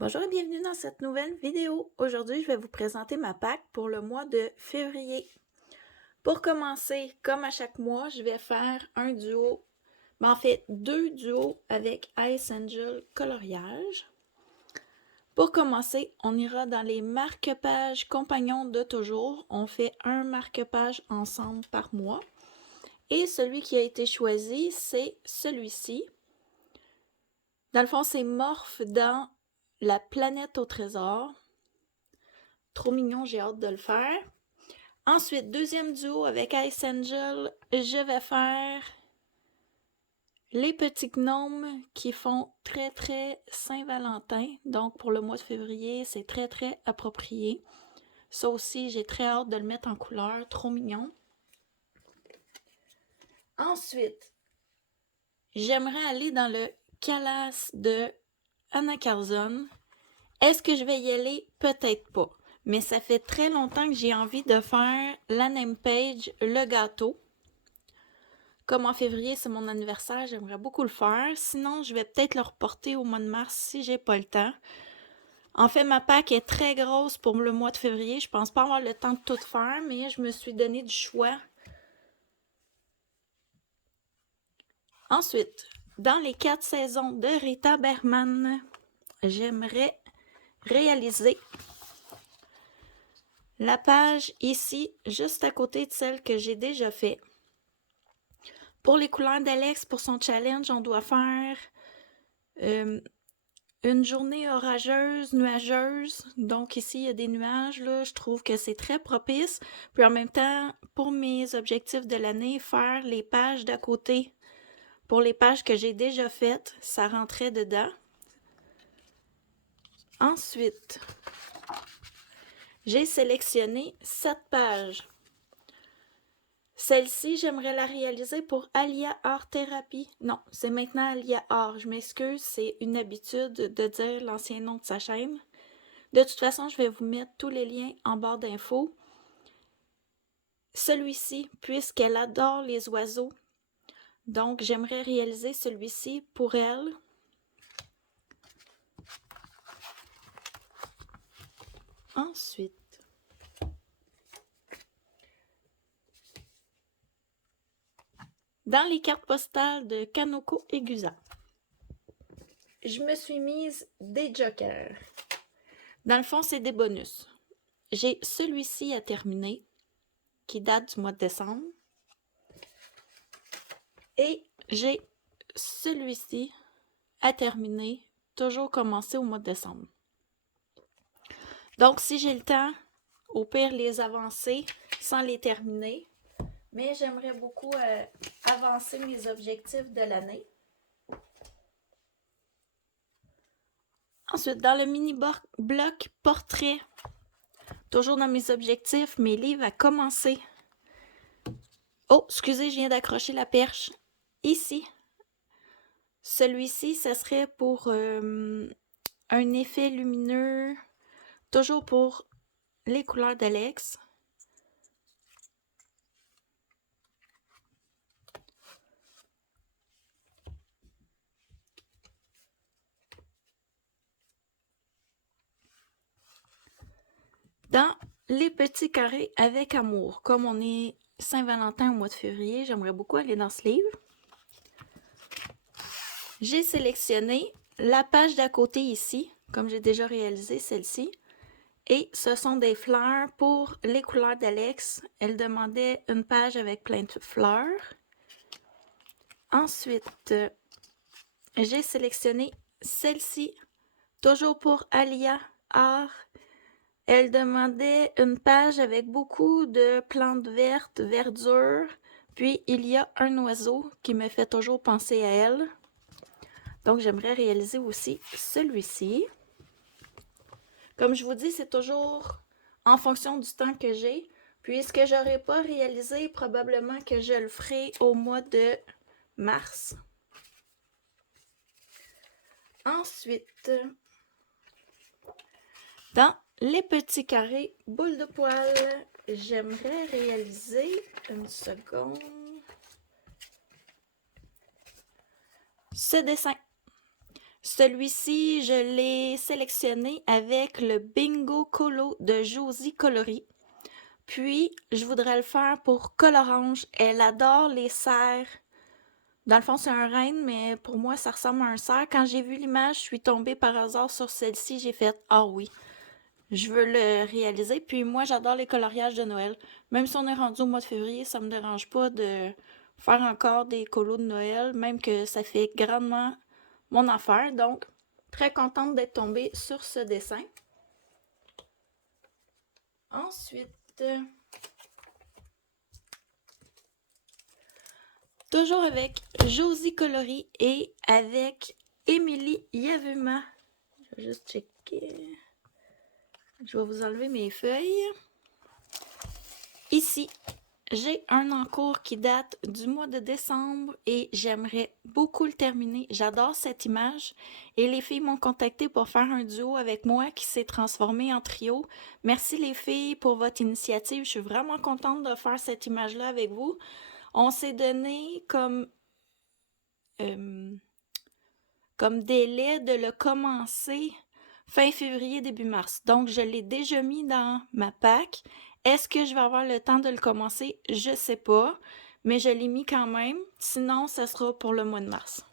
Bonjour et bienvenue dans cette nouvelle vidéo. Aujourd'hui, je vais vous présenter ma pack pour le mois de février. Pour commencer, comme à chaque mois, je vais faire un duo, mais en fait deux duos avec Ice Angel Coloriage. Pour commencer, on ira dans les marque-pages compagnons de toujours. On fait un marque-page ensemble par mois. Et celui qui a été choisi, c'est celui-ci. Dans le fond, c'est Morph dans La planète au trésor. Trop mignon, j'ai hâte de le faire. Ensuite, deuxième duo avec Ice Angel, je vais faire les petits gnomes qui font très Saint-Valentin. Donc pour le mois de février, c'est très approprié. Ça aussi, j'ai très hâte de le mettre en couleur, trop mignon. Ensuite, j'aimerais aller dans le Calas de Anna Carzon. Est-ce que je vais y aller? Peut-être pas. Mais ça fait très longtemps que j'ai envie de faire la name page, le gâteau. Comme en février, c'est mon anniversaire, j'aimerais beaucoup le faire. Sinon, je vais peut-être le reporter au mois de mars si j'ai pas le temps. En fait, ma pack est très grosse pour le mois de février. Je pense pas avoir le temps de tout faire, mais je me suis donné du choix. Ensuite, dans les 4 saisons de Rita Berman, j'aimerais réaliser la page ici, juste à côté de celle que j'ai déjà fait. Pour les couleurs d'Alex, pour son challenge, on doit faire une journée orageuse, nuageuse. Donc ici, il y a des nuages, là. Je trouve que c'est très propice. Puis en même temps, pour mes objectifs de l'année, faire les pages d'à côté. Pour les pages que j'ai déjà faites, ça rentrait dedans. Ensuite, j'ai sélectionné 7 pages. Celle-ci, j'aimerais la réaliser pour Alia Art Thérapie. Non, c'est maintenant Alia Art. Je m'excuse, c'est une habitude de dire l'ancien nom de sa chaîne. De toute façon, je vais vous mettre tous les liens en barre d'infos. Celui-ci, puisqu'elle adore les oiseaux, donc j'aimerais réaliser celui-ci pour elle. Ensuite, dans les cartes postales de Kanoko Egusa, je me suis mise des jokers. Dans le fond, c'est des bonus. J'ai celui-ci à terminer, qui date du mois de décembre. Et j'ai celui-ci à terminer, toujours commencé au mois de décembre. Donc, si j'ai le temps, au pire, les avancer sans les terminer. Mais j'aimerais beaucoup avancer mes objectifs de l'année. Ensuite, dans le mini-bloc portrait, toujours dans mes objectifs, mes livres à commencer. Oh, excusez, je viens d'accrocher la perche. Ici. Celui-ci, ça serait pour un effet lumineux, toujours pour les couleurs d'Alex. Dans les petits carrés avec amour, comme on est Saint-Valentin au mois de février, j'aimerais beaucoup aller dans ce livre. J'ai sélectionné la page d'à côté ici, comme j'ai déjà réalisé celle-ci. Et ce sont des fleurs pour les couleurs d'Alex. Elle demandait une page avec plein de fleurs. Ensuite, j'ai sélectionné celle-ci, toujours pour Alia Art. Elle demandait une page avec beaucoup de plantes vertes, verdure. Puis, il y a un oiseau qui me fait toujours penser à elle. Donc, j'aimerais réaliser aussi celui-ci. Comme je vous dis, c'est toujours en fonction du temps que j'ai. Puisque je n'aurai pas réalisé, probablement que je le ferai au mois de mars. Ensuite, dans les petits carrés boules de poil, j'aimerais réaliser une seconde ce dessin. Celui-ci, je l'ai sélectionné avec le Bingo Colo de Josie Coloris. Puis, je voudrais le faire pour Colorange. Elle adore les cerfs. Dans le fond, c'est un renne, mais pour moi, ça ressemble à un cerf. Quand j'ai vu l'image, je suis tombée par hasard sur celle-ci. J'ai fait « Ah oui, je veux le réaliser. » Puis moi, j'adore les coloriages de Noël. Même si on est rendu au mois de février, ça me dérange pas de faire encore des colos de Noël, même que ça fait grandement mon affaire. Donc, très contente d'être tombée sur ce dessin. Ensuite, toujours avec Josie Coloris et avec Émilie Yavuma. Je vais juste checker. Je vais vous enlever mes feuilles. Ici, j'ai un encours qui date du mois de décembre et j'aimerais beaucoup le terminer. J'adore cette image et les filles m'ont contacté pour faire un duo avec moi qui s'est transformé en trio. Merci les filles pour votre initiative. Je suis vraiment contente de faire cette image-là avec vous. On s'est donné comme délai de le commencer fin février, début mars. Donc, je l'ai déjà mis dans ma pack. Est-ce que je vais avoir le temps de le commencer? Je sais pas, mais je l'ai mis quand même. Sinon, ça sera pour le mois de mars.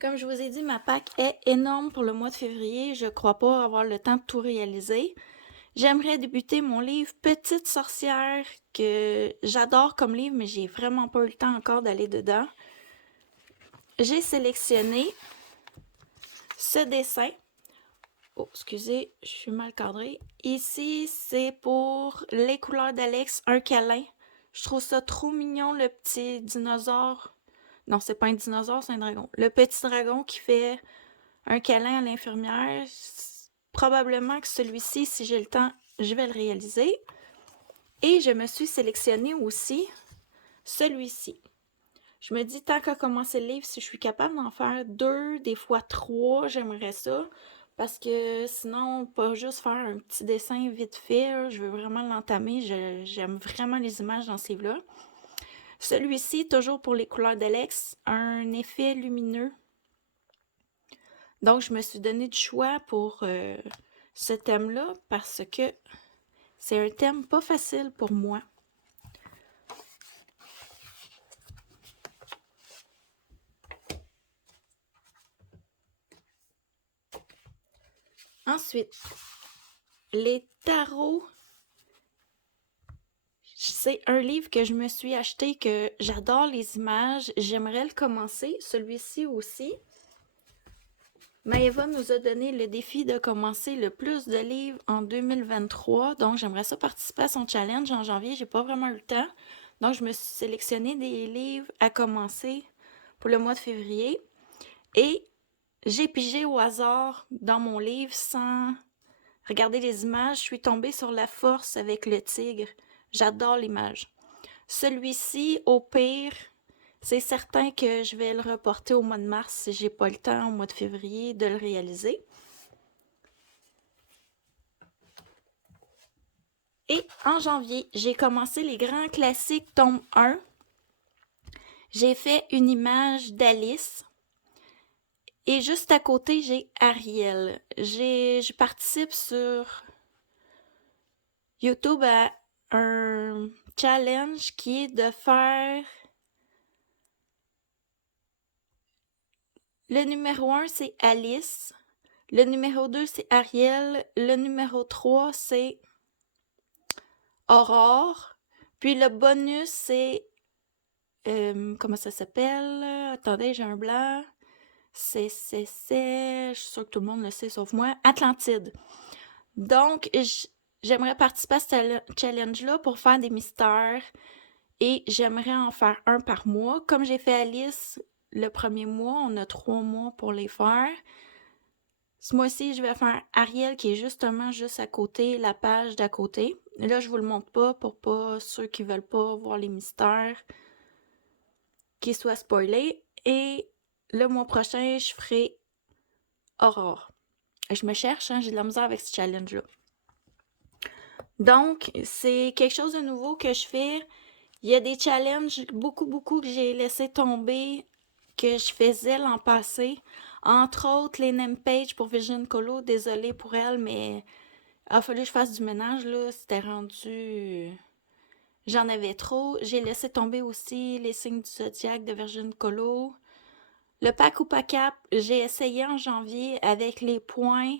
Comme je vous ai dit, ma pack est énorme pour le mois de février. Je crois pas avoir le temps de tout réaliser. J'aimerais débuter mon livre Petite sorcière, que j'adore comme livre, mais j'ai vraiment pas eu le temps encore d'aller dedans. J'ai sélectionné ce dessin. Oh, excusez, je suis mal cadrée. Ici, c'est pour Les couleurs d'Alex, un câlin. Je trouve ça trop mignon, le petit dinosaure. Non, c'est pas un dinosaure, c'est un dragon. Le petit dragon qui fait un câlin à l'infirmière. Probablement que celui-ci, si j'ai le temps, je vais le réaliser. Et je me suis sélectionné aussi celui-ci. Je me dis, tant qu'à commencer le livre, si je suis capable d'en faire 2, des fois 3, j'aimerais ça. Parce que sinon, pas juste faire un petit dessin vite fait, je veux vraiment l'entamer. J'aime vraiment les images dans ce livre-là. Celui-ci, toujours pour les couleurs d'Alex, un effet lumineux. Donc, je me suis donné du choix pour ce thème-là parce que c'est un thème pas facile pour moi. Ensuite, les tarots. C'est un livre que je me suis acheté, que j'adore les images. J'aimerais le commencer, celui-ci aussi. Maëva nous a donné le défi de commencer le plus de livres en 2023. Donc, j'aimerais ça participer à son challenge en janvier. J'ai pas vraiment eu le temps. Donc, je me suis sélectionné des livres à commencer pour le mois de février. Et j'ai pigé au hasard dans mon livre sans regarder les images. Je suis tombée sur La Force avec le tigre. J'adore l'image. Celui-ci, au pire, c'est certain que je vais le reporter au mois de mars si j'ai pas le temps au mois de février de le réaliser. Et en janvier, j'ai commencé les grands classiques tome 1. J'ai fait une image d'Alice. Et juste à côté, j'ai Ariel. Je participe sur YouTube à un challenge qui est de faire... Le numéro 1, c'est Alice. Le numéro 2, c'est Ariel. Le numéro 3, c'est Aurore. Puis le bonus, c'est... comment ça s'appelle? Attendez, j'ai un blanc. Je suis sûre que tout le monde le sait sauf moi. Atlantide. Donc, j'aimerais participer à ce challenge-là pour faire des mystères. Et j'aimerais en faire un par mois. Comme j'ai fait Alice le premier mois, on a 3 mois pour les faire. Ce mois-ci, je vais faire Ariel qui est justement juste à côté, la page d'à côté. Là, je vous le montre pas pour pas ceux qui veulent pas voir les mystères qu'ils soient spoilés. Et le mois prochain, je ferai Aurore. Je me cherche, hein, j'ai de la misère avec ce challenge-là. Donc, c'est quelque chose de nouveau que je fais. Il y a des challenges, beaucoup que j'ai laissé tomber, que je faisais l'an passé. Entre autres, les name pages pour Vision Colo. Désolée pour elle, mais il a fallu que je fasse du ménage, là. C'était rendu... J'en avais trop. J'ai laissé tomber aussi les signes du zodiaque de Virgin Colo. Le pack ou pas cap, j'ai essayé en janvier avec les points.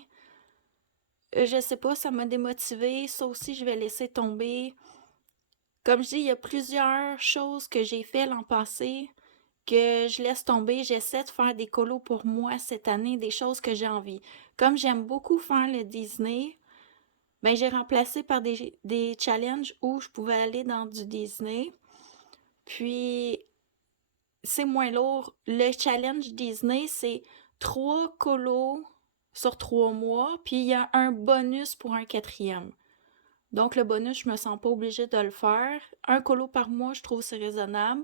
Je sais pas, ça m'a démotivée. Ça aussi, je vais laisser tomber. Comme je dis, il y a plusieurs choses que j'ai fait l'an passé que je laisse tomber. J'essaie de faire des colos pour moi cette année, des choses que j'ai envie. Comme j'aime beaucoup faire le Disney, ben j'ai remplacé par des challenges où je pouvais aller dans du Disney. Puis c'est moins lourd. Le challenge Disney, c'est 3 colos sur 3 mois, puis il y a un bonus pour un quatrième. Donc le bonus, je me sens pas obligée de le faire. Un colo par mois, je trouve c'est raisonnable.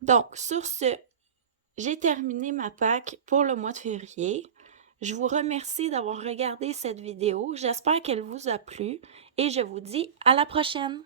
Donc, sur ce, j'ai terminé ma pack pour le mois de février. Je vous remercie d'avoir regardé cette vidéo. J'espère qu'elle vous a plu et je vous dis à la prochaine!